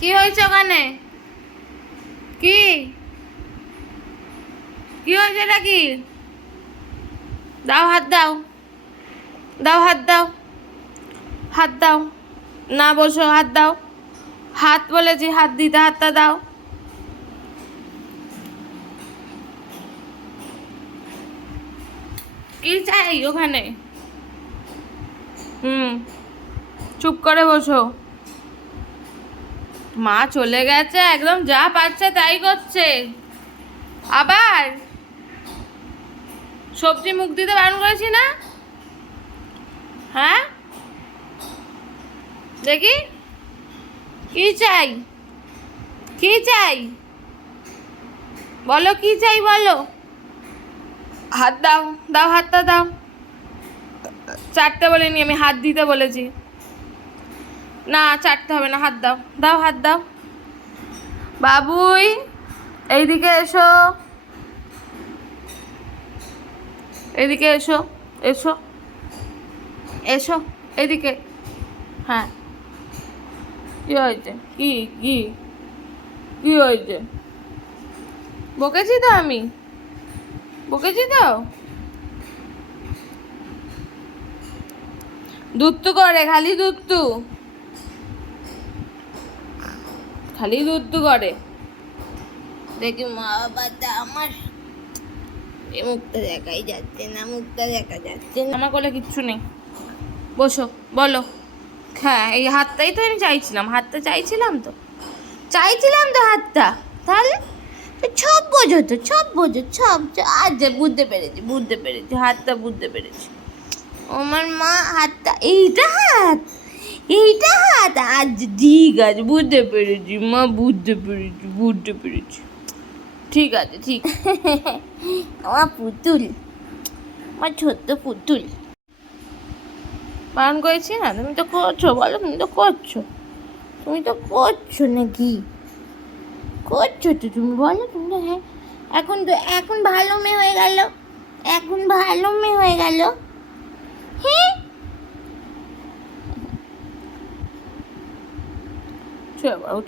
কি হয়েছে ওখানে? কি কি হয়েছে? এটা কি? দাও, হাত দাও। দাও, হাত দাও। হাত দাও। না, বসো, হাত দাও। হাত বলেছি, হাত দিতে, হাতটা দাও। কি চাই ওখানে? হুম, চুপ করে বসো। মা চলে গেছে, একদম যা পাচ্ছে তাই করছে। আবার সবজি মুখ দিতে বারণ করেছি না? হ্যাঁ, দেখি কি চাই? কি চাই বলো, কি চাই বলো। হাত দাও। দাও, হাতটা দাও। চাটতে বলিনি আমি, হাত দিতে বলেছি। না, চাটতে হবে না, হাত দাও। দাও, হাত দাও। বাবুই, এইদিকে এসো। এদিকে এসো। এসো, এসো, এদিকে। হ্যাঁ, কি হয়েছে? কি কি কি হয়েছে? বকেছি তো আমি, বকেছি তো। দুত্তু করে, খালি দুত্তু, খালি দুত্তু করে। দেখি মা বাবাটা আমার, এ মুখটা দেখাই যাচ্ছে না, মুখটা দেখা যাচ্ছে না। আমার কোলে কিচ্ছু নেই। বসো, বলো। হ্যাঁ, এই হাতটাই তো আমি চাইছিলাম, হাতটা চাইছিলাম তো, চাইছিলাম তো হাতটা। তাহলে তো সব বোঝো, তো সব বোঝো, সব। আচ্ছা, বুঝতে পেরেছি, বুঝতে পেরেছি, হাতটা বুঝতে পেরেছি। আমার মা হাতটা, এইটা হাত, এইটা হাত। আচ্ছা, ঠিক আছে, বুঝতে পেরেছি মা, বুঝতে পেরেছি, বুঝতে পেরেছি। ঠিক আছে, ঠিক। আমার পুতুল, আমার ছোট্ট পুতুল। বারণ করেছি না? তুমি তো করছো, বলো, তুমি তো করছো, তুমি তো করছো নাকি? করছো তো তুমি, বলো, তুমি তো। হ্যাঁ, এখন ভালো মেয়ে হয়ে গেল, এখন ভালো মেয়ে হয়ে গেল। হ্যাঁ,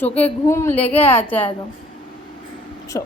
চোখে ঘুম লেগে আছে একদম। চো।